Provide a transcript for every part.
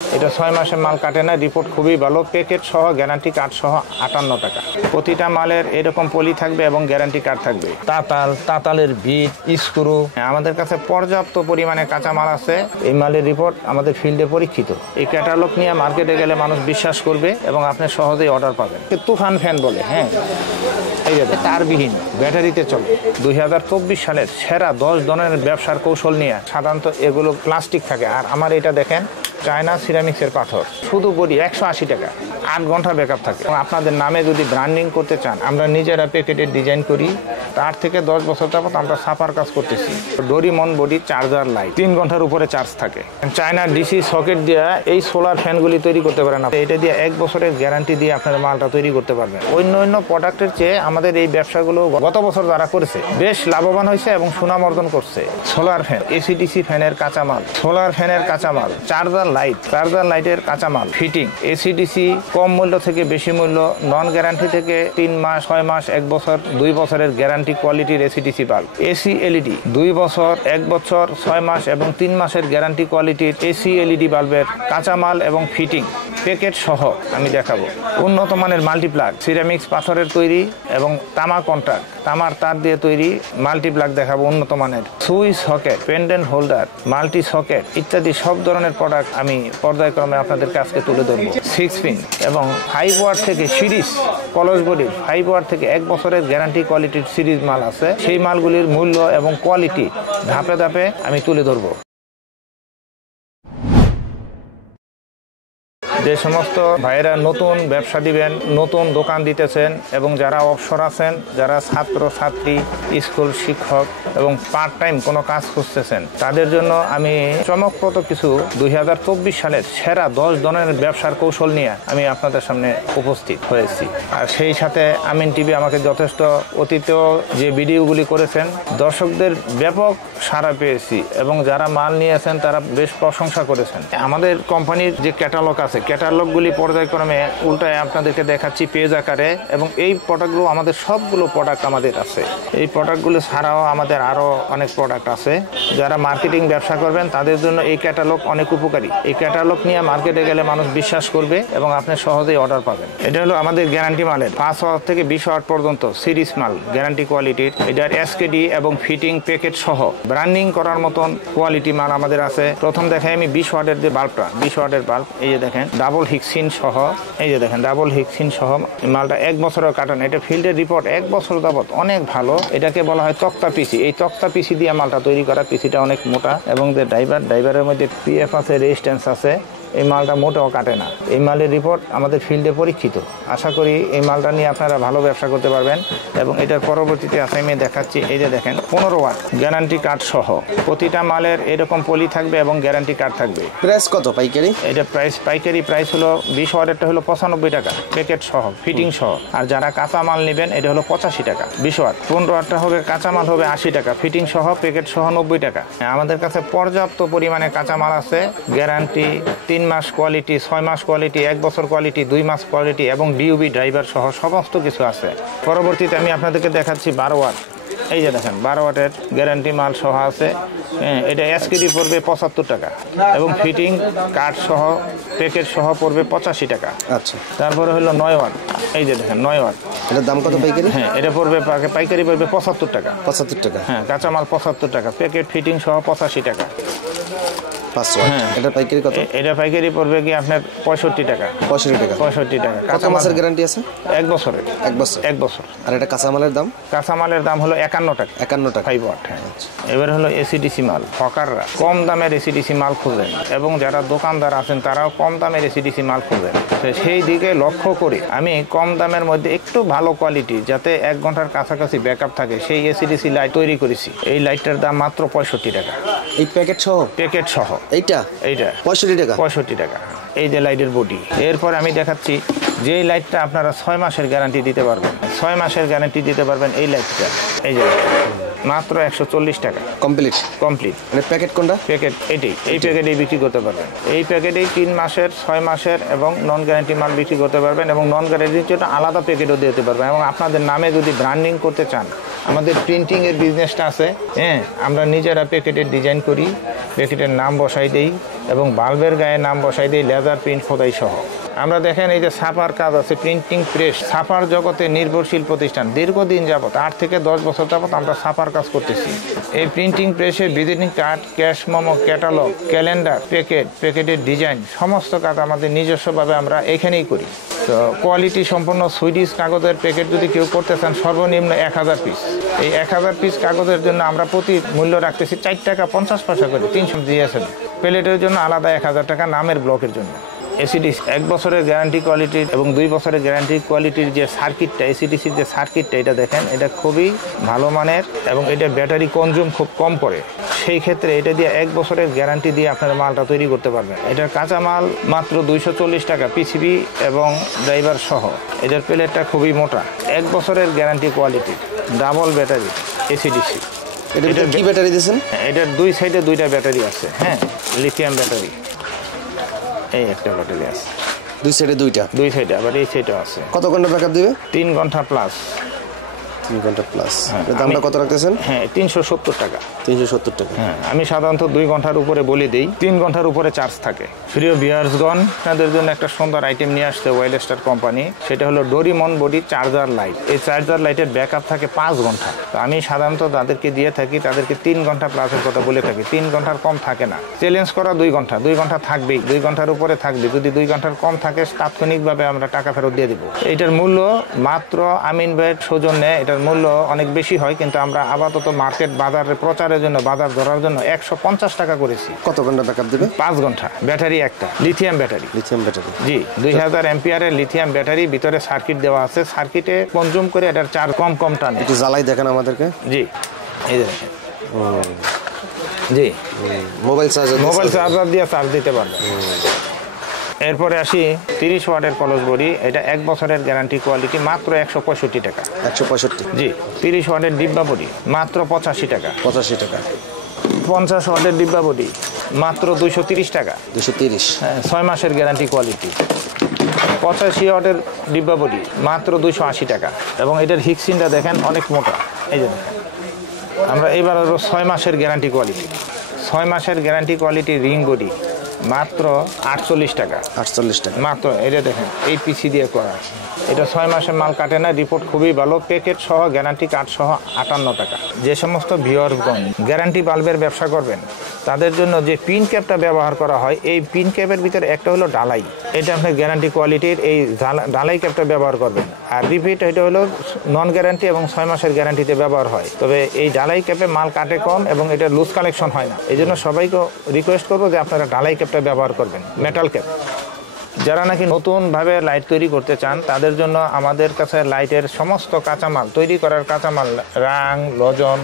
এটা 6 মাসের মাল কাটে না, রিপোর্ট খুবই ভালো, প্যাকেট সহ গ্যারান্টি কার্ড সহ 58 টাকা। প্রতিটা মালের এরকম পলি থাকবে এবং গ্যারান্টি কার্ড থাকবে। তাতালের বিট, স্ক্রু, আমাদের কাছে পর্যাপ্ত পরিমাণে কাঁচা মাল আছে। এই মালের রিপোর্ট আমাদের ফিল্ডে পরীক্ষিত। এই ক্যাটালগ নিয়ে মার্কেটে গেলে মানুষ বিশ্বাস করবে এবং আপনি সহজেই অর্ডার পাবেন। তুফান ফ্যান বলে, হ্যাঁ, এই যে তারবিহীন ব্যাটারিতে চলে। 2024 সালের সেরা 10 ধরনের ব্যবসার কৌশল নিয়ে সাধারণত এগুলো প্লাস্টিক থাকে। আর আমার এটা দেখেন চায়না সিরামিক্সের পাথর, শুধু বডি 180 টাকা, 8 ঘন্টা ব্যাকআপ থাকে। আপনাদের নামে যদি ব্র্যান্ডিং করতে চান, আমরা নিজেরা প্যাকেটের ডিজাইন করি। তার থেকে 10 বছর যাবত আমরা ছাপার কাজ করতেছি। ডোরিমন বডি, চার্জার লাইট, 3 ঘন্টার উপরে চার্জ থাকে। চায়না ডিসি সকেট দিয়ে এই সোলার ফ্যানগুলি তৈরি করতে পারেন। এটা দিয়ে 1 বছরের গ্যারান্টি দিয়ে আপনার মালটা তৈরি করতে পারবেন। অন্য প্রোডাক্টের চেয়ে আমাদের এই ব্যবসাগুলো গত বছর যারা করেছে বেশ লাভবান হয়েছে এবং সুনাম অর্জন করছে। সোলার ফ্যান, এসিডিসি ফ্যানের কাঁচামাল, সোলার ফ্যানের কাঁচামাল, চার্জার লাইটের কাঁচামাল, ফিটিং, এসিডিসি কম মূল্য থেকে বেশি মূল্য, নন গ্যারান্টি থেকে 3 মাস, 6 মাস, 1 বছর, 2 বছরের গ্যারান্টি কোয়ালিটির এসিডিসি বাল্ব, এসি এলইডি 2 বছর, 1 বছর, 6 মাস এবং 3 মাসের গ্যারান্টি কোয়ালিটির এসি এলইডি বাল্বের কাঁচামাল এবং ফিটিং প্যাকেট সহ আমি দেখাবো। উন্নত মানের মাল্টিপ্লাগ, সিরামিক্স পাথরের তৈরি এবং তামা কন্ট্রাক্ট, তামার তার দিয়ে তৈরি মাল্টিপ্লাগ দেখাবো উন্নত মানের। Switch socket, pendant holder, multi socket ইত্যাদি সব ধরনের প্রোডাক্ট আমি পর্যায়ক্রমে আপনাদের কাছে তুলে ধরবো। 6 পিন এবং 5 ওয়াট থেকে সিরিজ কলস বডি, 5 ওয়াট থেকে 1 বছরের গ্যারান্টি কোয়ালিটির সিরিজ মাল আছে। সেই মালগুলির মূল্য এবং কোয়ালিটি ধাপে ধাপে আমি তুলে ধরবো। যে সমস্ত ভাইয়েরা নতুন ব্যবসা দিবেন, নতুন দোকান দিতেছেন এবং যারা অবসর আছেন, যারা ছাত্র ছাত্রী, স্কুল শিক্ষক এবং পার্ট টাইম কোনো কাজ খুঁজতেছেন, তাদের জন্য আমি চমকপ্রদ কিছু 2024 সালের সেরা 10 ধরনের ব্যবসার কৌশল নিয়ে আমি আপনাদের সামনে উপস্থিত হয়েছি। আর সেই সাথে আমিন টিভি আমাকে যথেষ্ট অতীতেও যে ভিডিওগুলি করেছেন, দর্শকদের ব্যাপক সাড়া পেয়েছি এবং যারা মাল নিয়েছেন তারা বেশ প্রশংসা করেছেন। আমাদের কোম্পানির যে ক্যাটালগ আছে, ক্যাটালগুলি পর্যায়ক্রমে উল্টায় আপনাদেরকে দেখাচ্ছি পেজ আকারে। এবং এই প্রোডাক্টগুলো আমাদের সবগুলো প্রোডাক্ট আমাদের আছে। এই প্রোডাক্টগুলো ছাড়াও আমাদের আরও অনেক প্রোডাক্ট আছে। যারা মার্কেটিং ব্যবসা করবেন তাদের জন্য এই ক্যাটালগ অনেক উপকারী। এই ক্যাটালগ নিয়ে মার্কেটে গেলে মানুষ বিশ্বাস করবে এবং আপনি সহজেই অর্ডার পাবেন। এটা হলো আমাদের গ্যারান্টি মালের 5 ওয়াট থেকে 20 ওয়াট পর্যন্ত সিরিজ মাল, গ্যারান্টি কোয়ালিটির। এটার এসকেডি এবং ফিটিং প্যাকেট সহ ব্র্যান্ডিং করার মতন কোয়ালিটি মাল আমাদের আছে। প্রথম দেখাই আমি 20 ওয়াটের যে বাল্বটা, 20 ওয়াটের বাল্ব, এই যে দেখেন ডাবল হিক্সিন সহ, এই যে দেখেন ডাবল হিক্সিন সহ মালটা 1 বছরের কাটানো। এটা ফিল্ডের রিপোর্ট 1 বছর যাবত অনেক ভালো। এটাকে বলা হয় তক্তা পিসি। এই তক্তা পিসি দিয়ে মালটা তৈরি করা। পিসিটা অনেক মোটা এবং যে ড্রাইভারের মধ্যে পিএফ আছে, রেজিস্ট্যান্স আছে। এই মালটা মোটেও কাটে না। এই মালের রিপোর্ট আমাদের ফিল্ডে পরীক্ষিত। আশা করি এই মালটা নিয়ে আপনারা ভালো ব্যবসা করতে পারবেন। এবং এটার পরবর্তীতে আমি দেখাচ্ছি, এই যে দেখেন 15 ওয়াট গ্যারান্টি কার্ড সহ। প্রতিটা মালের এরকম পলি থাকবে এবং গ্যারান্টি কার্ড থাকবে। প্রাইস কত পাইকারি? এটা পাইকারি প্রাইস হলো 20 ওয়াটেরটা হলো 95 টাকা প্যাকেট সহ, ফিটিং সহ। আর যারা কাঁচা মাল নেবেন এটা হলো 85 টাকা 20 ওয়াট। 15 ওয়াটটা হবে কাঁচা মাল হবে 80 টাকা, ফিটিং সহ প্যাকেট সহ 90 টাকা। আমাদের কাছে পর্যাপ্ত পরিমাণে কাঁচা মাল আছে। গ্যারান্টি 3 মাস কোয়ালিটি, 6 মাস কোয়ালিটি, 1 বছর কোয়ালিটি, 2 মাস কোয়ালিটি এবং ডিউবি ড্রাইভার সহ সমস্ত কিছু আছে। পরবর্তীতে আমি আপনাদেরকে দেখাচ্ছি 12 ওয়াট। এই যে দেখেন 12 ওয়াটের গ্যারান্টি মাল সহ আছে। এটা এসকেডি পড়বে 75 টাকা এবং ফিটিং কার্ড সহ প্যাকেট সহ পড়বে 85 টাকা। আচ্ছা, তারপরে হলো 9 ওয়াট। এই যে দেখেন 9 ওয়াট। এটার দাম কত পাইকারি? হ্যাঁ, এটা পড়বে পাইকারি পড়বে 75 টাকা। 75 টাকা। হ্যাঁ, কাঁচা মাল 75 টাকা, প্যাকেট ফিটিং সহ 85 টাকা। এটা পাইকারি কত? এটা পাইকারি পড়বে কি আপনার 65 টাকা। 65 টাকা। 65 টাকা। কত মাসের গ্যারান্টি আছে? 1 বছরের। 1 বছর। 1 বছর। আর এটা কাঁচামালের দাম? কাঁচামালের দাম হলো 51 টাকা। 51 টাকা 5 ওয়াট। হ্যাঁ। এবার হলো এসিডিসি মাল। হকাররা কম দামের এসিডিসি মাল খোঁজেন এবং যারা দোকানদার আছেন তারাও কম দামের এসিডিসি মাল খোঁজেন। সেই দিকে লক্ষ্য করে আমি কম দামের মধ্যে একটু ভালো কোয়ালিটি যাতে 1 ঘন্টার কাছাকাছি ব্যাকআপ থাকে সেই এসিডিসি লাইট তৈরি করেছি। এই লাইটটার দাম মাত্র 65 টাকা। এই প্যাকেট সহ? প্যাকেট সহ। এইটা 65 টাকা। 65 টাকা। এই যে লাইটের বডি। এরপর আমি দেখাচ্ছি যেই লাইটটা আপনারা 6 মাসের গ্যারান্টি দিতে পারবেন, 6 মাসের গ্যারান্টি দিতে পারবেন এই লাইটটা, এই যে মাত্র 140 টাকা কমপ্লিট। মানে প্যাকেট কোনটা? প্যাকেট এটাই, এই প্যাকেটেই বিক্রি করতে পারবেন। এই প্যাকেটেই 3 মাসের, 6 মাসের এবং নন গ্যারান্টি মাল বিক্রি করতে পারবেন, এবং নন গ্যারান্টির জন্য আলাদা প্যাকেটও দিতে পারবেন। এবং আপনাদের নামে যদি ব্র্যান্ডিং করতে চান, আমাদের প্রিন্টিংয়ের বিজনেসটা আছে, হ্যাঁ, আমরা নিজেরা প্যাকেটের ডিজাইন করি, প্যাকেটের নাম বসাই দেই এবং বাল্বের গায়ে নাম বসাই দেই, লেজার প্রিন্ট খোদাই সহ। আমরা দেখেন এই যে ছাপার কাজ আছে, প্রিন্টিং প্রেস, ছাপার জগতে নির্ভরশীল প্রতিষ্ঠান, দীর্ঘদিন যাবত 8 থেকে 10 বছর যাবত আমরা ছাপার কাজ করতেছি। এই প্রিন্টিং প্রেসে visiting card, cash memo, catalogue, calendar, প্যাকেটের ডিজাইন, সমস্ত কাজ আমাদের নিজস্বভাবে আমরা এখানেই করি। তো কোয়ালিটি সম্পন্ন সুইডিশ কাগজের প্যাকেট যদি কেউ করতে চান, সর্বনিম্ন 1000 পিস। এই 1000 পিস কাগজের জন্য আমরা প্রতি মূল্য রাখতেছি 4 টাকা 50 পয়সা করে, 300 দিয়েছেন। প্লেটের জন্য আলাদা 1000 টাকা, নামের ব্লকের জন্য। এসিডিসি 1 বছরের গ্যারান্টি কোয়ালিটির এবং 2 বছরের গ্যারান্টি কোয়ালিটির যে সার্কিটটা, এসিডিসির যে সার্কিটটা, এটা দেখেন, এটা খুবই ভালো মানের এবং এটা ব্যাটারি কনজিউম খুব কম করে। সেই ক্ষেত্রে এটা দিয়ে 1 বছরের গ্যারান্টি দিয়ে আপনার মালটা তৈরি করতে পারবেন। এটার কাঁচামাল মাত্র 240 টাকা পিসিবি এবং ড্রাইভার সহ। এটার প্লেটটা খুবই মোটা, 1 বছরের গ্যারান্টি কোয়ালিটির, ডাবল ব্যাটারি এসিডিসি। এটা কি ব্যাটারি দিয়েছেন? এটার 2 সাইডে 2টা ব্যাটারি আছে, হ্যাঁ, লিথিয়াম ব্যাটারি। এই একটা ব্যাটারি আছে, 2 সাইডে 2টা, 2 সাইডে, আবার এই সাইডে আছে। কত ঘন্টা ব্যাকআপ দিবে? 3 ঘন্টা প্লাস। 3 ঘন্টা প্লাস। দামটা কত রাখতেছেন? হ্যাঁ, 370 টাকা। 370 টাকা। হ্যাঁ, আমি সাধারণত 2 ঘন্টার উপরে বলে দিই, 3 ঘন্টার উপরে চার্জ থাকে। প্রিয় ভিউয়ার্সগণ, আপনাদের জন্য একটা সুন্দর আইটেম নিয়ে আসছে ওয়েলস্টার কোম্পানি, সেটা হলো ডোরিমন বডি চার্জার লাইট। এই চার্জার লাইটের ব্যাকআপ থাকে 5 ঘন্টা। তো আমি সাধারণত তাদেরকে দিয়ে থাকি, তাদেরকে 3 ঘন্টা প্লাসের কথা বলে থাকি, 3 ঘন্টার কম থাকে না। চ্যালেঞ্জ করা 2 ঘন্টা, 2 ঘন্টা থাকবেই, 2 ঘন্টার উপরে থাকবে। যদি 2 ঘন্টার কম থাকে, তাৎক্ষণিকভাবে আমরা টাকা ফেরত দিয়ে দিব। এটার মূল্য মাত্র আমিন ভাইয়ের সৌজন্যে, এটার মূল্য অনেক বেশি হয়, কিন্তু আমরা আপাতত মার্কেট বাজারে প্রচারের জন্য, বাজার ধরার জন্য 150 টাকা করেছি। কত ঘন্টা ব্যাকআপ দিবে? 5 ঘন্টা। ব্যাটারি একটা লিথিয়াম ব্যাটারি। জি, 2000 অ্যাম্পিয়ারের লিথিয়াম ব্যাটারি, ভিতরে সার্কিট দেওয়া আছে, সার্কিটে কনজিউম করে এটার চার্জ কম টানে। একটু জ্বালাই দেখেন আমাদেরকে। জি, এই দেখেন। জি, মোবাইল চার্জার দিয়ে চার্জ দিতে পারবেন। এরপরে আসি 30 ওয়াটের কলস বডি। এটা 1 বছরের গ্যারান্টি কোয়ালিটি, মাত্র 165 টাকা। 165? জি। 30 ওয়াটের ডিব্বা বডি, মাত্র 85 টাকা। 85 টাকা। 50 ওয়াটের ডিব্বা বডি, মাত্র 230 টাকা। 230? হ্যাঁ, 6 মাসের গ্যারান্টি কোয়ালিটি। 85 ওয়াটের ডিব্বা বডি, মাত্র 280 টাকা। এবং এটার হিক্সিনটা দেখেন, অনেক মোটা। এই যে দেখেন, আমরা এবার 6 মাসের গ্যারান্টি কোয়ালিটি, 6 মাসের গ্যারান্টি কোয়ালিটি রিং বডি, মাত্র 48 টাকা। 48 টাকা মাত্র। এটা দেখেন, এই পিসি দিয়ে করা, এটা 6 মাসের মাল কাটে না, রিপোর্ট খুবই ভালো, প্যাকেট সহ, গ্যারান্টি কার্ড সহ 58 টাকা। যে সমস্ত ভিউয়ারগণ গ্যারান্টি বাল্বের ব্যবসা করবেন, তাদের জন্য যে পিন ক্যাপটা ব্যবহার করা হয়, এই পিন ক্যাপের ভিতরে একটা হলো ডালাই, এটা আপনার গ্যারান্টি কোয়ালিটির, এই ডালাই ক্যাপটা ব্যবহার করবেন। আর রিপিট, এটা হলো নন গ্যারান্টি এবং 6 মাসের গ্যারান্টিতে ব্যবহার হয়। তবে এই ডালাই ক্যাপে মাল কাটে কম এবং এটা লুজ কালেকশন হয় না। এই জন্য সবাইকে রিকোয়েস্ট করবো যে আপনারা ডালাই ক্যাপটা ব্যবহার করবেন, মেটাল ক্যাপ। যারা নাকি নতুনভাবে লাইট তৈরি করতে চান, তাদের জন্য আমাদের কাছে লাইটের সমস্ত কাঁচামাল, তৈরি করার কাঁচামাল, রাং, লজন,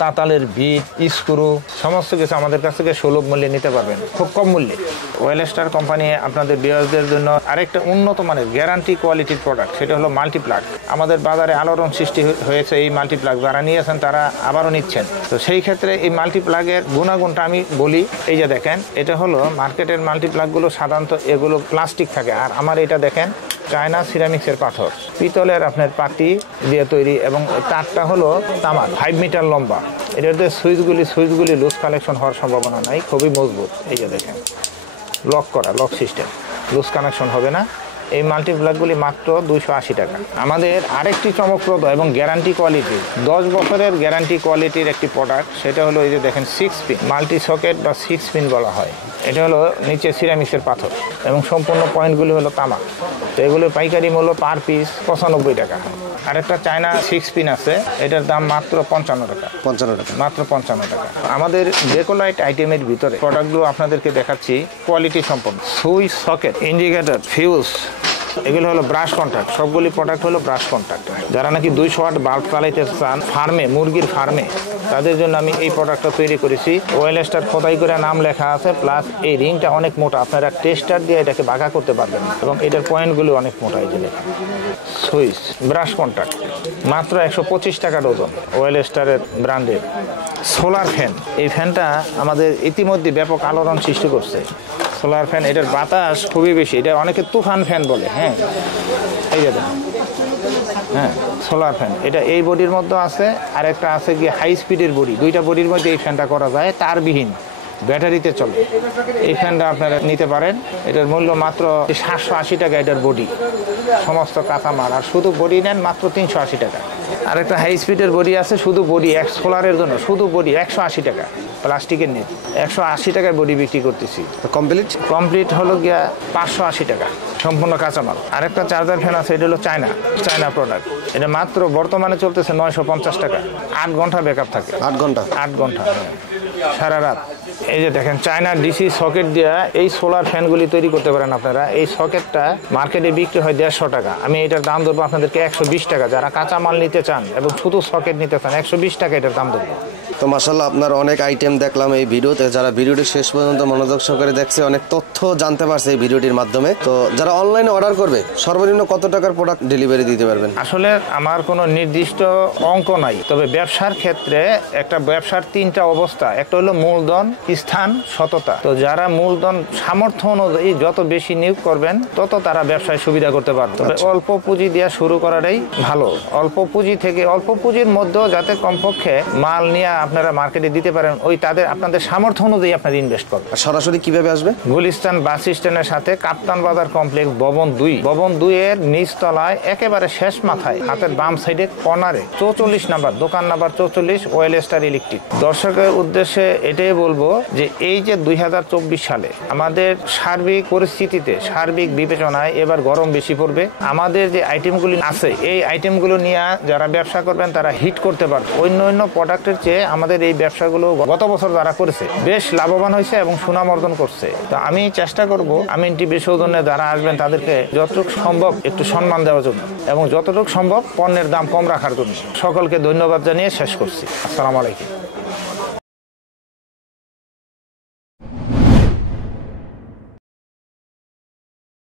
তাতালের বিট, স্ক্রু, সমস্ত কিছু আমাদের কাছ থেকে সুলভ মূল্যে নিতে পারবেন, খুব কম মূল্যে। ওয়েলস্টার কোম্পানি আপনাদের ভিউয়ারদের জন্য আরেকটা উন্নত মানের গ্যারান্টি কোয়ালিটির প্রোডাক্ট, সেটা হলো মাল্টিপ্লাগ। আমাদের বাজারে আলোড়ন সৃষ্টি হয়েছে এই মাল্টিপ্লাগ, যারা নিয়েছেন তারা আবারও নিচ্ছেন। তো সেই ক্ষেত্রে এই মাল্টিপ্লাগের গুণাগুণটা আমি বলি। এই যে দেখেন, এটা হলো মার্কেটের মাল্টিপ্লাগগুলো সাধারণত এগুলো প্লাস্টিক থাকে, আর আমার এটা দেখেন চায়না সিরামিক্সের পাথর, পিতলের আপনার পাতি দিয়ে তৈরি, এবং তারটা হলো তামার, 5 মিটার লম্বা। এটাতে সুইচগুলি লুজ কানেকশন হওয়ার সম্ভাবনা নাই, খুবই মজবুত। এই যে দেখেন, লক করা, লক সিস্টেম, লুজ কানেকশন হবে না। এই মাল্টিপ্লাগগুলি মাত্র 280 টাকা। আমাদের আরেকটি চমকপ্রদ এবং গ্যারান্টি কোয়ালিটি, 10 বছরের গ্যারান্টি কোয়ালিটির একটি প্রোডাক্ট, সেটা হলো এই যে দেখেন 6 পিন মাল্টি সকেট বা 6 পিন বলা হয়। এটা হলো নিচে সিরামিক্সের পাথর এবং সম্পূর্ণ পয়েন্টগুলি হলো তামা। তো এগুলোর পাইকারি মূল্য পার পিস 95 টাকা। আরেকটা চায়না 6 পিন আছে, এটার দাম মাত্র 55 টাকা। 55 টাকা, মাত্র 55 টাকা। আমাদের ডেকোলাইট আইটেমের ভিতরে প্রোডাক্টগুলো আপনাদেরকে দেখাচ্ছি কোয়ালিটি সম্পন্ন। সুইচ, সকেট, ইন্ডিকেটর, ফিউজ, এগুলো হলো ব্রাশ কন্ট্যাক্ট, সবগুলি প্রোডাক্ট হলো ব্রাশ কন্ট্যাক্ট। যারা নাকি 200 ওয়াট বাল্ব চালাইতে চান ফার্মে, মুরগির ফার্মে, তাদের জন্য আমি এই প্রোডাক্টটা তৈরি করেছি। ওয়েলস্টার খোদাই করে নাম লেখা আছে, প্লাস এই রিংটা অনেক মোটা, আপনারা টেস্টার দিয়ে এটাকে বাঁকা করতে পারবেন এবং এটার পয়েন্টগুলো অনেক মোটা। এই যে সুইচ ব্রাশ কন্ট্যাক্ট মাত্র 125 টাকা ডজন, ওয়েলস্টারের ব্র্যান্ডের। সোলার ফ্যান, এই ফ্যানটা আমাদের ইতিমধ্যে ব্যাপক আলোড়ন সৃষ্টি করছে। সোলার ফ্যান, এটার বাতাস খুবই বেশি, এটা অনেকে তুফান ফ্যান বলে। হ্যাঁ, এই যে হ্যাঁ সোলার ফ্যান, এটা এই বডির মধ্যে আছে, আর একটা আছে গিয়ে হাই স্পিডের বডি। দুইটা বডির মধ্যে এই ফ্যানটা করা যায়, তারবিহীন, ব্যাটারিতে চলে। এই ফ্যানটা আপনারা নিতে পারেন। এটার মূল্য মাত্র 780 টাকা এটার বডি, সমস্ত কাঁচামাল। আর শুধু বডি নেন মাত্র 380 টাকা। আর একটা হাই স্পিডের বডি আছে, শুধু বডি এক সোলারের জন্য, শুধু বডি 180 টাকা, প্লাস্টিকের নেট। 180 টাকায় বডি বিক্রি করতেছি। কমপ্লিট হলো গিয়া 580 টাকা, সম্পূর্ণ কাঁচামাল। আরেকটা চার্জার ফ্যান আছে, এটা হলো চায়না প্রোডাক্ট। এটা মাত্র বর্তমানে চলতেছে 950 টাকা। 8 ঘন্টা ব্যাকআপ থাকে। 8 ঘন্টা সারা রাত। এই যে দেখেন, চায়না ডিসি সকেট দিয়ে এই সোলার ফ্যানগুলি তৈরি করতে পারেন আপনারা। এই সকেটটা মার্কেটে বিক্রি হয় 150 টাকা, আমি এটার দাম ধরবো আপনাদেরকে 120 টাকা। যারা কাঁচামাল নিতে চান এবং শুধু সকেট নিতে চান, 120 টাকা এটার দাম ধরবো। তো মাশাআল্লাহ, আপনার অনেক আইটেম দেখলাম এই ভিডিওতে। যারা ভিডিওটি শেষ পর্যন্ত মনোযোগ সহকারে দেখছে, অনেক তথ্য জানতে পারছে এই ভিডিওটির মাধ্যমে। তো যারা অনলাইনে অর্ডার করবে, সর্বনিম্ন কত টাকার প্রোডাক্ট ডেলিভারি দিতে পারবেন? আসলে আমার কোনো নির্দিষ্ট অঙ্ক নাই, তবে ব্যবসার ক্ষেত্রে একটা ব্যবসার 3টা অবস্থা। একটা হলো মূলধন, স্থান, সততা। তো যারা মূলধন সামর্থ্য অনুযায়ী যত বেশি নিয়োগ করবেন, তত তারা ব্যবসায় সুবিধা করতে পারবে। তবে অল্প পুঁজি দিয়ে শুরু করাটাই ভালো। অল্প পুঁজি থেকে, অল্প পুঁজির মধ্যেও যাতে কমপক্ষে মাল নিয়ে আপনারা মার্কেটে দিতে পারেন, ওই আপনাদের সামর্থ্য অনুযায়ী আপনারা ইনভেস্ট করবেন। সরাসরি কিভাবে আসবে? গুলিস্তান বাস স্ট্যান্ডের সাথে কাপ্তান বাজার কমপ্লেক্স, ভবন 2 এর নিচতলায় একেবারে শেষ মাথায় হাতের বাম সাইডে কর্নারে 44 নাম্বার, দোকান নাম্বার 44, ওয়েলস্টার ইলেকট্রিক। দর্শকের উদ্দেশ্যে এটাই বলবো যে এই যে 2024 সালে আমাদের সার্বিক পরিস্থিতিতে, সার্বিক বিবেচনায় এবার গরম বেশি পড়বে। আমাদের যে আইটেমগুলি আছে, এই আইটেমগুলো নিয়ে যারা ব্যবসা করবেন তারা হিট করতে পারবে। অন্য প্রোডাক্টের চেয়ে আমাদের এই ব্যবসাগুলো গত বছর যারা করেছে বেশ লাভবান হয়েছে এবং সুনাম অর্জন করছে। তো আমি চেষ্টা করব আমিন টিভি সৌজন্যে যারা আসবেন তাদেরকে যতটুকু সম্ভব একটু সম্মান দেওয়ার জন্য এবং যতটুকু সম্ভব পণ্যের দাম কম রাখার জন্য। সকলকে ধন্যবাদ জানিয়ে শেষ করছি। আসসালামু আলাইকুম।